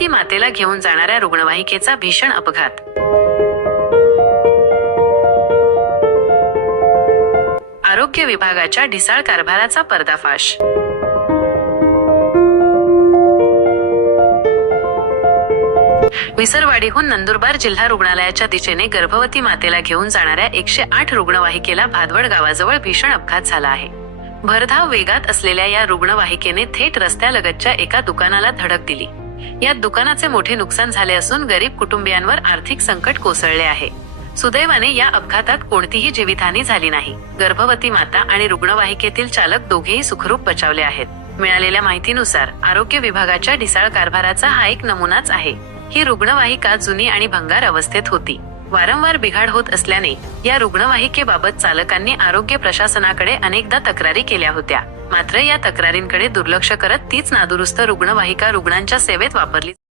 गर्भवती मातेला घेऊन जाणाऱ्या रुग्णवाहिकेचा भीषण अपघात। आरोग्य विभागाच्या ढिसाळ कारभाराचा पर्दाफाश। विसरवाडीहून नंदुरबार जिल्हा रुग्णालयाच्या दिशेने गर्भवती मातेला घेऊन जाणाऱ्या 108 रुग्णवाहिकेला भादवड गावाजवळ भीषण अपघात झाला आहे। भरधाव वेगात असलेल्या या रुग्णवाहिकेने थेट रस्त्यालगतच्या एका दुकानाला धडक दिली। यात दुकानाचे मोठे नुकसान झाले असून गरीब कुटुंबियांवर आर्थिक संकट कोसळले आहे। सुदैवाने या अपघातात कोणतीही जीवितहानी झाली नाही। गर्भवती माता आणि रुग्णवाहिकेतील चालक दोघेही सुखरूप बचावले आहेत। मिळालेल्या माहितीनुसार आरोग्य विभागाच्या ढिसाळ कारभाराचा हा एक नमुनाच आहे। ही रुग्णवाहिका जुनी आणि भंगार अवस्थेत होती। वारंवार बिघाड होत असल्याने या रुग्णवाहिकेबाबत चालकांनी आरोग्य प्रशासनाकडे अनेकदा तक्रारी केल्या होत्या, मात्र या तक्रारींकडे दुर्लक्ष करत तीच नादुरुस्त रुग्णवाहिका रुग्णांच्या सेवेत वापरली